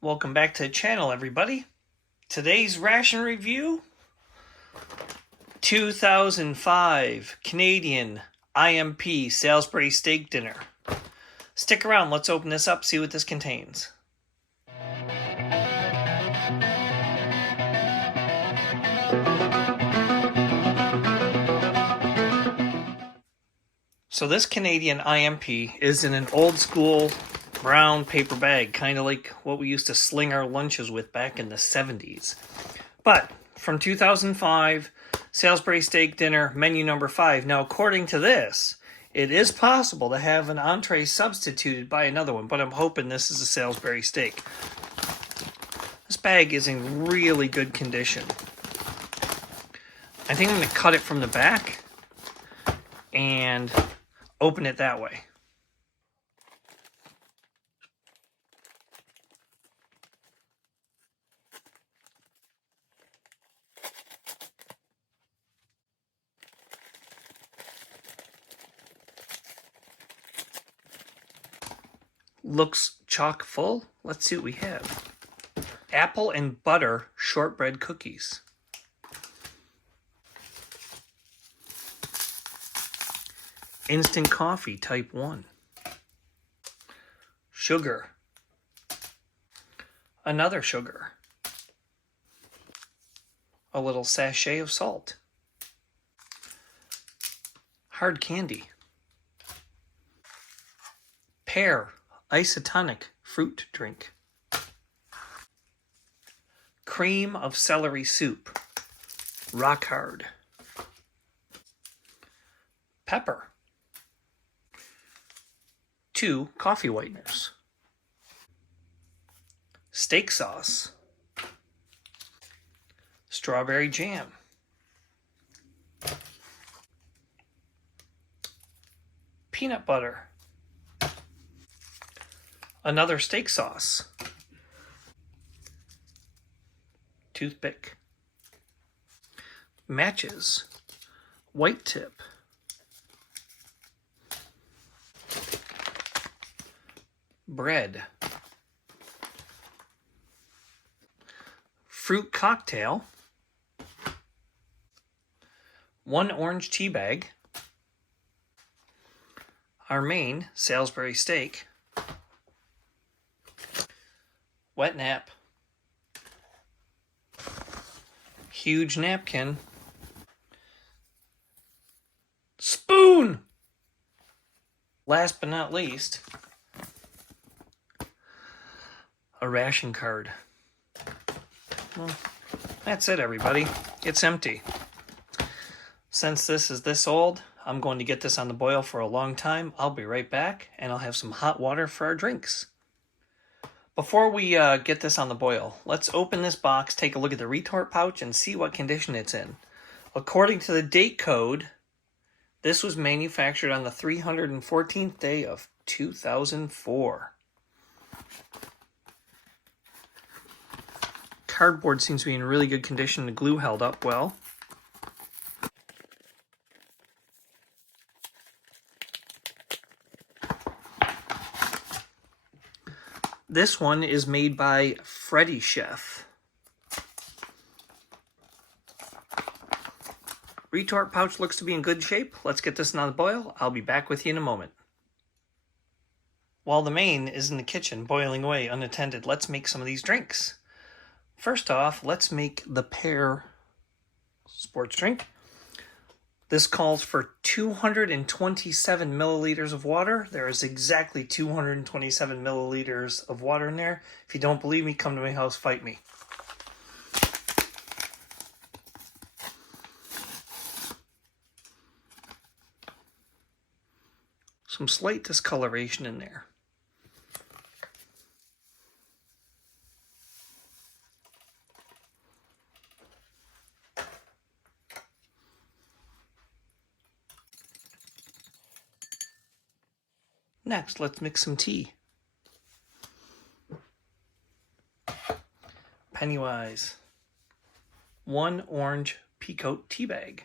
Welcome back to the channel, everybody. Today's ration review, 2005 Canadian IMP Salisbury Steak Dinner. Stick around, let's open this up, see what this contains. So this Canadian IMP is in an old school brown paper bag, kind of like what we used to sling our lunches with back in the 70s. But from 2005, Salisbury Steak Dinner, menu number 5. Now, according to this, it is possible to have an entree substituted by another one, but I'm hoping this is a Salisbury steak. This bag is in really good condition. I think I'm going to cut it from the back and open it that way. Looks chock full. Let's see what we have. Apple and butter shortbread cookies. Instant coffee type 1. Sugar. Another sugar. A little sachet of salt. Hard candy. Pear isotonic fruit drink. Cream of celery soup. Rock hard. Pepper. 2 coffee whiteners. Steak sauce. Strawberry jam. Peanut butter. Another steak sauce. Toothpick. Matches. White tip. Bread. Fruit cocktail. 1 orange tea bag. Our main Salisbury steak. Wet nap. Huge napkin. Spoon! Last but not least, a ration card. Well, that's it, everybody. It's empty. Since this is this old, I'm going to get this on the boil for a long time. I'll be right back, and I'll have some hot water for our drinks. Before we get this on the boil, let's open this box, take a look at the retort pouch, and see what condition it's in. According to the date code, this was manufactured on the 314th day of 2004. Cardboard seems to be in really good condition. The glue held up well. This one is made by Freddy Chef. Retort pouch looks to be in good shape. Let's get this on the boil. I'll be back with you in a moment. While the main is in the kitchen boiling away unattended, let's make some of these drinks. First off, let's make the pear sports drink. This calls for 227 milliliters of water. There is exactly 227 milliliters of water in there. If you don't believe me, come to my house, fight me. Some slight discoloration in there. Next, let's mix some tea. Pennywise. 1 orange peacoat tea bag.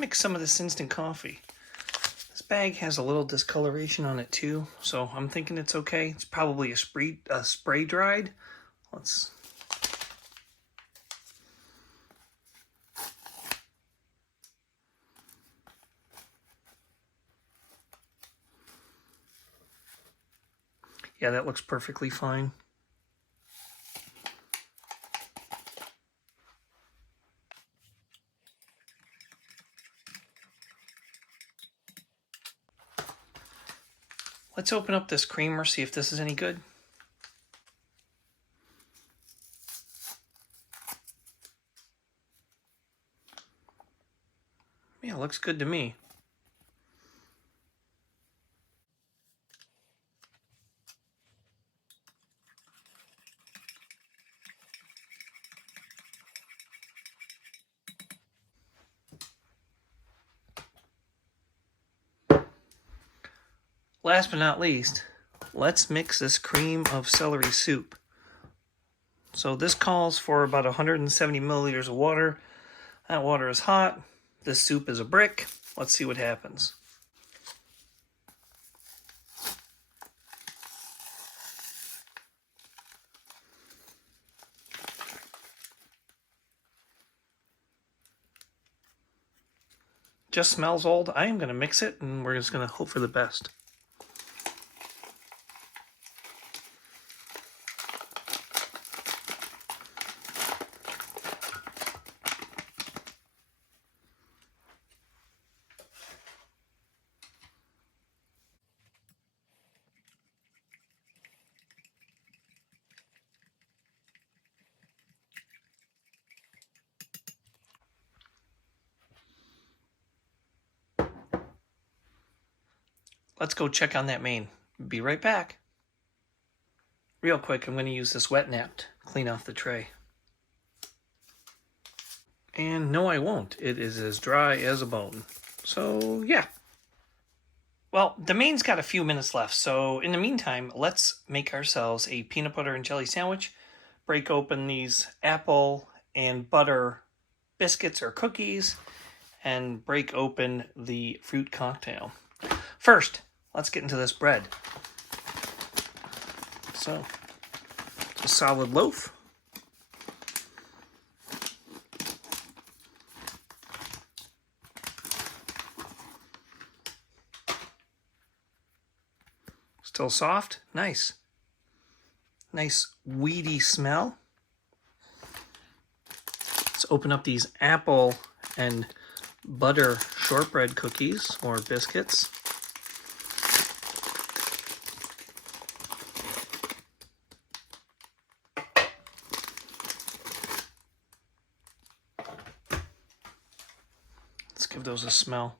mix some of this instant coffee. This bag has a little discoloration on it too, so I'm thinking it's okay. It's probably a spray dried. Let's... Yeah, that looks perfectly fine. Let's open up this creamer, see if this is any good. Yeah, looks good to me. Last but not least, let's mix this cream of celery soup. So this calls for about 170 milliliters of water. That water is hot. This soup is a brick. Let's see what happens. Just smells old. I am going to mix it and we're just going to hope for the best. Let's go check on that main. Be right back. Real quick, I'm going to use this wet nap to clean off the tray. And no, I won't. It is as dry as a bone. So, yeah. Well, the main's got a few minutes left, so in the meantime, let's make ourselves a peanut butter and jelly sandwich. Break open these apple and butter biscuits or cookies, and break open the fruit cocktail. First, let's get into this bread. So, it's a solid loaf. Still soft, nice. Nice weedy smell. Let's open up these apple and butter shortbread cookies or biscuits. Let's give those a smell.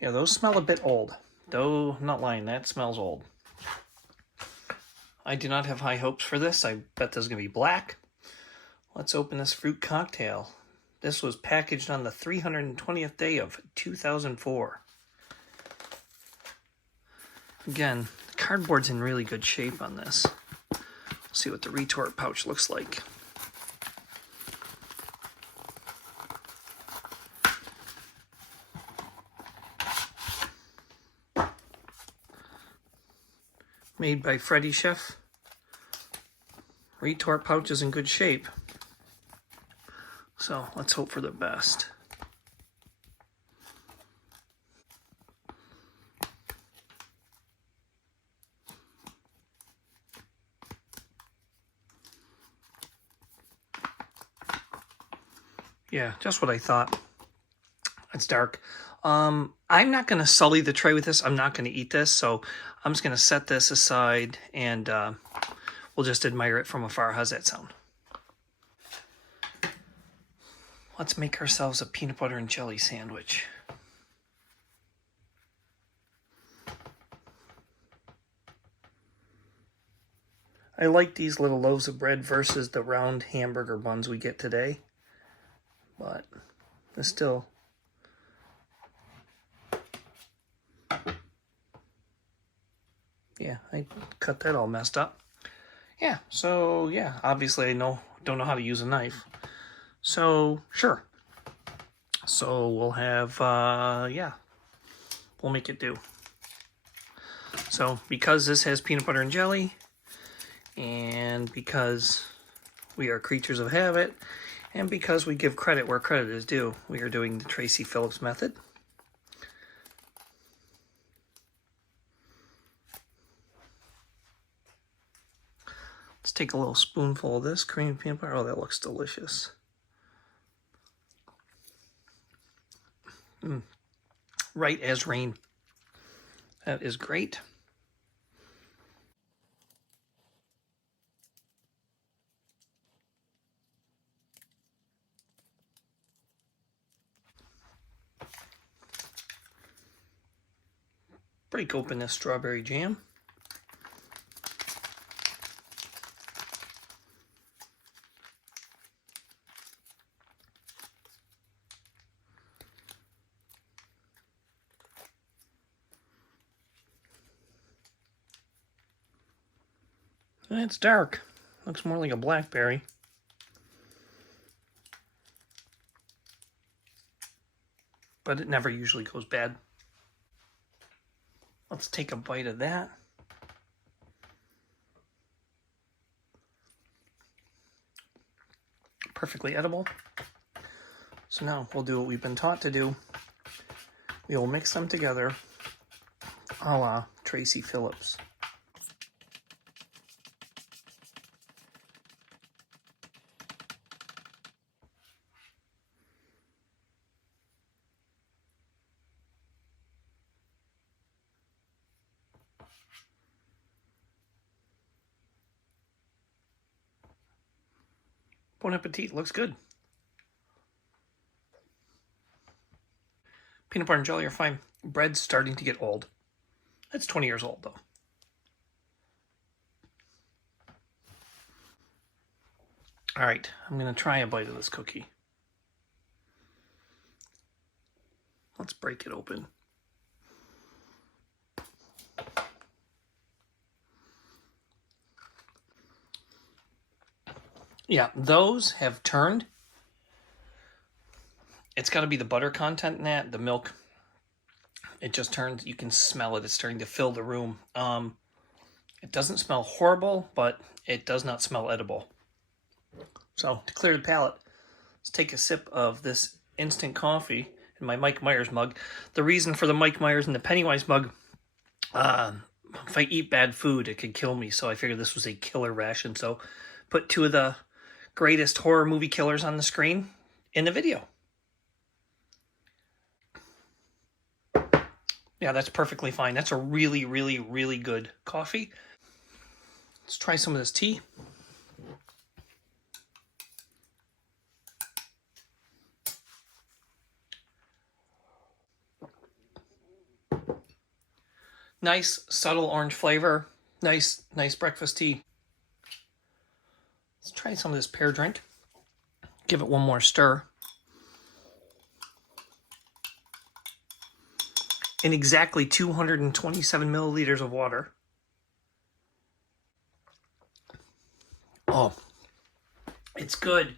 Yeah, those smell a bit old. Though, I'm not lying, that smells old. I do not have high hopes for this. I bet this is going to be black. Let's open this fruit cocktail. This was packaged on the 320th day of 2004. Again, the cardboard's in really good shape on this. Let's see what the retort pouch looks like. Made by Freddy Chef. Retort pouch is in good shape. So let's hope for the best. Yeah, just what I thought. It's dark. I'm not going to sully the tray with this. I'm not going to eat this, so I'm just going to set this aside and we'll just admire it from afar. How's that sound? Let's make ourselves a peanut butter and jelly sandwich. I like these little loaves of bread versus the round hamburger buns we get today, but it's still... Yeah, I cut that all messed up. Yeah, so yeah, obviously I don't know how to use a knife. So, sure. So we'll have, yeah, we'll make it do. So because this has peanut butter and jelly, and because we are creatures of habit, and because we give credit where credit is due, we are doing the Tracy Phillips method. Let's take a little spoonful of this creamy peanut butter. Oh, that looks delicious. Right as rain. That is great. Break open this strawberry jam. It's dark. Looks more like a blackberry. But it never usually goes bad. Let's take a bite of that. Perfectly edible. So now we'll do what we've been taught to do. We will mix them together a la Tracy Phillips. Bon appetit, looks good. Peanut butter and jelly are fine. Bread's starting to get old. It's 20 years old though. All right, I'm gonna try a bite of this cookie. Let's break it open. Yeah, those have turned. It's got to be the butter content in that. The milk, it just turns. You can smell it. It's starting to fill the room. It doesn't smell horrible, but it does not smell edible. So to clear the palate, let's take a sip of this instant coffee in my Mike Myers mug. The reason for the Mike Myers and the Pennywise mug, if I eat bad food, it could kill me. So I figured this was a killer ration. So put two of the greatest horror movie killers on the screen in the video. Yeah, that's perfectly fine. That's a really, really, really good coffee. Let's try some of this tea. Nice, subtle orange flavor. Nice breakfast tea. Let's try some of this pear drink. Give it one more stir. In exactly 227 milliliters of water. Oh, it's good.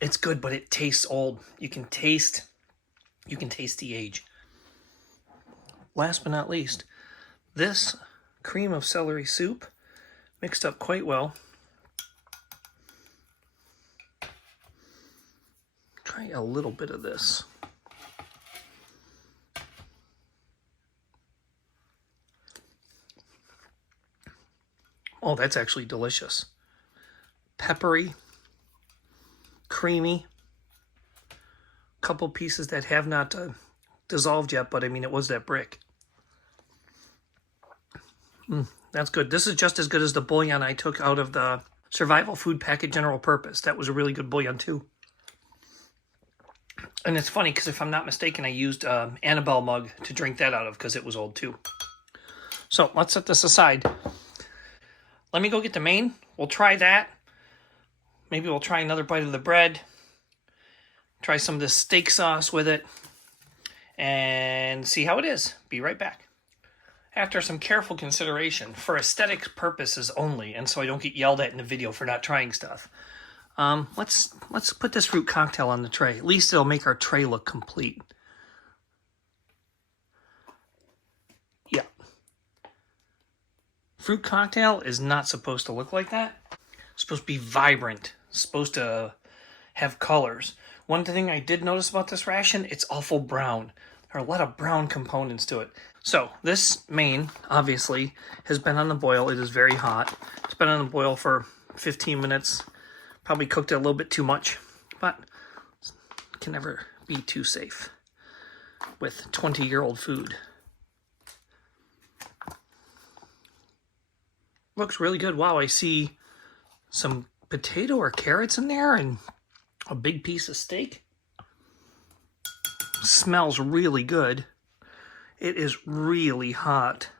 It's good, but it tastes old. You can taste the age. Last but not least, this cream of celery soup mixed up quite well. Try a little bit of this. Oh, that's actually delicious. Peppery, creamy. Couple pieces that have not dissolved yet, but I mean, it was that brick. That's good. This is just as good as the bouillon I took out of the Survival Food Packet General Purpose. That was a really good bouillon too. And it's funny because if I'm not mistaken, I used Annabelle mug to drink that out of because it was old too. So let's set this aside. Let me go get the main. We'll try that. Maybe we'll try another bite of the bread. Try some of this steak sauce with it. And see how it is. Be right back. After some careful consideration, for aesthetic purposes only, and so I don't get yelled at in the video for not trying stuff, Let's put this fruit cocktail on the tray. At least it'll make our tray look complete. Yeah. Fruit cocktail is not supposed to look like that. It's supposed to be vibrant. It's supposed to have colors. One thing I did notice about this ration, it's awful brown. There are a lot of brown components to it. So this main, obviously, has been on the boil. It is very hot. It's been on the boil for 15 minutes. Probably cooked it a little bit too much, but it can never be too safe with 20-year-old food. Looks really good. Wow, I see some potato or carrots in there and a big piece of steak. Smells really good. It is really hot.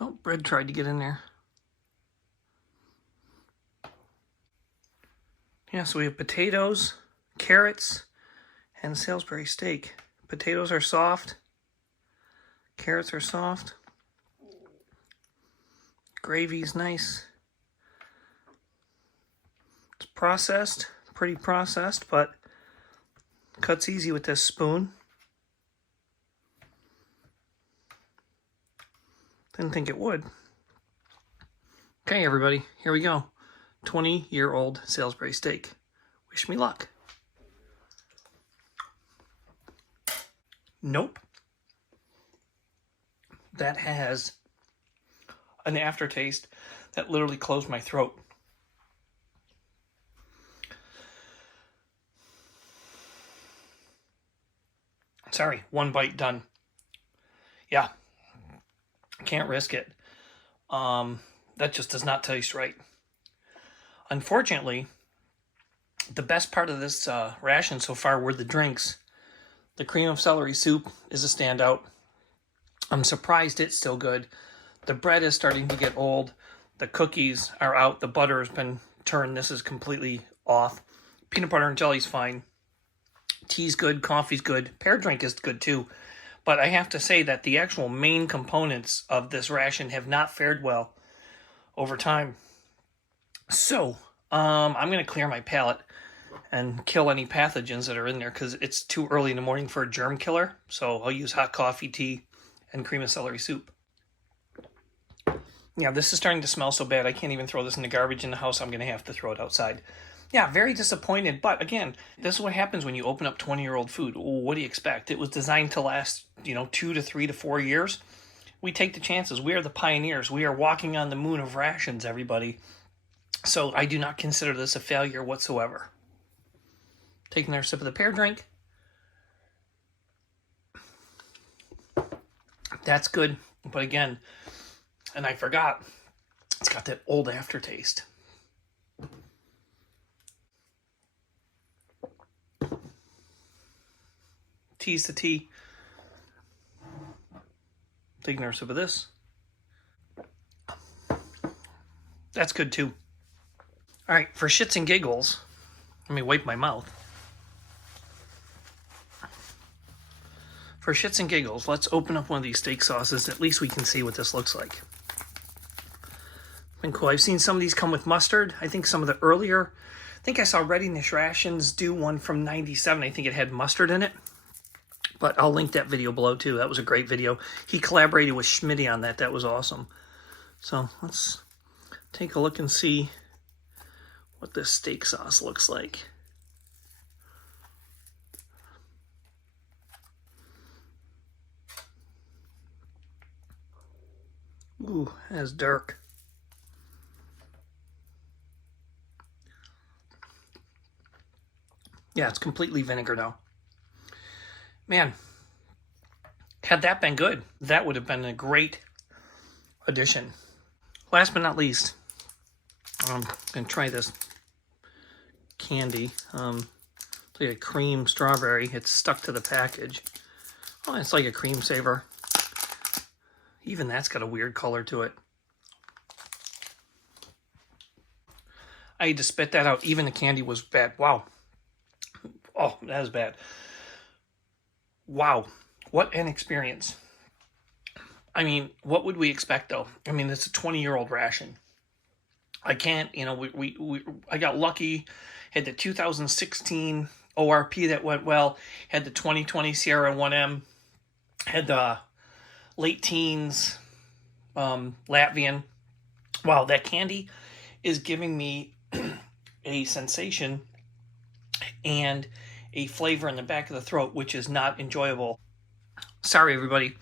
Oh, bread tried to get in there. Yeah, so we have potatoes, carrots, and Salisbury steak. Potatoes are soft. Carrots are soft. Gravy's nice. It's processed, pretty processed, but cuts easy with this spoon. Didn't think it would. Okay, everybody, here we go. 20-year-old Salisbury steak. Wish me luck. Nope. That has an aftertaste that literally closed my throat. Sorry, one bite done. Yeah, can't risk it. That just does not taste right. Unfortunately, the best part of this ration so far were the drinks. The cream of celery soup is a standout. I'm surprised it's still good. The bread is starting to get old. The cookies are out. The butter has been turned. This is completely off. Peanut butter and jelly's fine. Tea's good. Coffee's good. Pear drink is good too. But I have to say that the actual main components of this ration have not fared well over time. So, I'm going to clear my palate and kill any pathogens that are in there because it's too early in the morning for a germ killer. So I'll use hot coffee, tea, and cream of celery soup. Yeah, this is starting to smell so bad I can't even throw this in the garbage in the house. I'm going to have to throw it outside. Yeah, very disappointed. But again, this is what happens when you open up 20-year-old food. What do you expect? It was designed to last, 2 to 3 to 4 years. We take the chances. We are the pioneers. We are walking on the moon of rations, everybody. So I do not consider this a failure whatsoever. Taking another sip of the pear drink. That's good. But again, and I forgot, it's got that old aftertaste. Tea's the tea. Taking another sip of this. That's good too. All right, for shits and giggles, let me wipe my mouth. For shits and giggles, let's open up one of these steak sauces. At least we can see what this looks like. Been cool. I've seen some of these come with mustard. I think some of the earlier, I think I saw Readiness Rations do one from 97. I think it had mustard in it. But I'll link that video below too. That was a great video. He collaborated with Schmitty on that. That was awesome. So let's take a look and see what this steak sauce looks like. Ooh, that's dark. Yeah, it's completely vinegar now. Man, had that been good, that would have been a great addition. Last but not least, I'm going to try this candy. It's like a cream strawberry. It's stuck to the package. Oh, it's like a cream saver. Even that's got a weird color to it. I had to spit that out. Even the candy was bad. Wow. Oh, that is bad. Wow, what an experience. I mean, what would we expect though? I mean, it's a 20-year-old ration. I can't, you know, I got lucky, had the 2016 ORP that went well, had the 2020 Sierra 1M, had the late teens Latvian. Wow, that candy is giving me a sensation and a flavor in the back of the throat, which is not enjoyable. Sorry, everybody.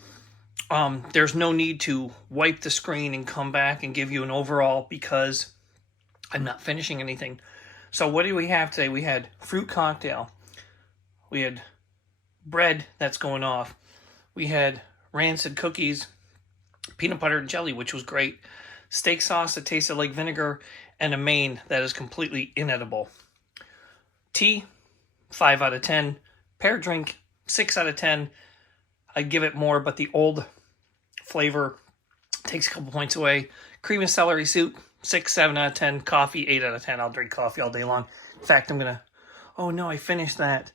There's no need to wipe the screen and come back and give you an overall because I'm not finishing anything. So what do we have today? We had fruit cocktail. We had bread that's going off. We had rancid cookies, peanut butter and jelly, which was great. Steak sauce that tasted like vinegar, and a main that is completely inedible. Tea, 5 out of 10. Pear drink, 6 out of 10. I'd give it more, but the old flavor takes a couple points away. Cream and celery soup, 6, 7 out of 10. Coffee, 8 out of 10. I'll drink coffee all day long. In fact, oh no, I finished that.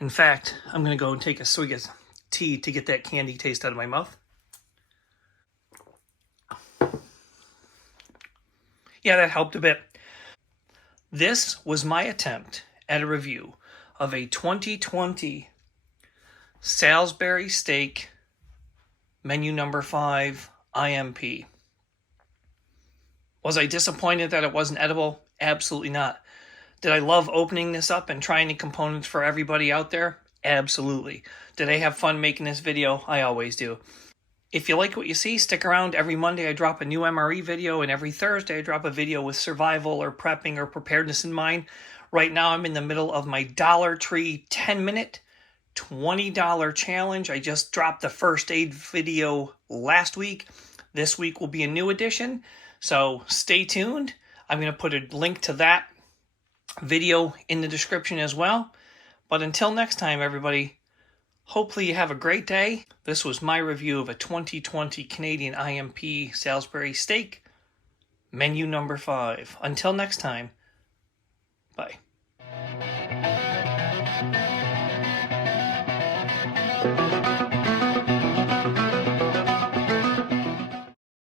In fact, I'm going to go and take a swig of tea to get that candy taste out of my mouth. Yeah, that helped a bit. This was my attempt at a review of a 2020 Salisbury Steak menu number 5 IMP. Was I disappointed that it wasn't edible? Absolutely not. Did I love opening this up and trying the components for everybody out there? Absolutely. Did I have fun making this video? I always do. If you like what you see, stick around. Every Monday I drop a new MRE video, and every Thursday I drop a video with survival or prepping or preparedness in mind. Right now I'm in the middle of my Dollar Tree 10-minute $20 challenge. I just dropped the first aid video last week. This week will be a new edition, so stay tuned. I'm going to put a link to that video in the description as well. But until next time, everybody, hopefully you have a great day. This was my review of a 2020 Canadian IMP Salisbury Steak, menu number 5. Until next time, bye.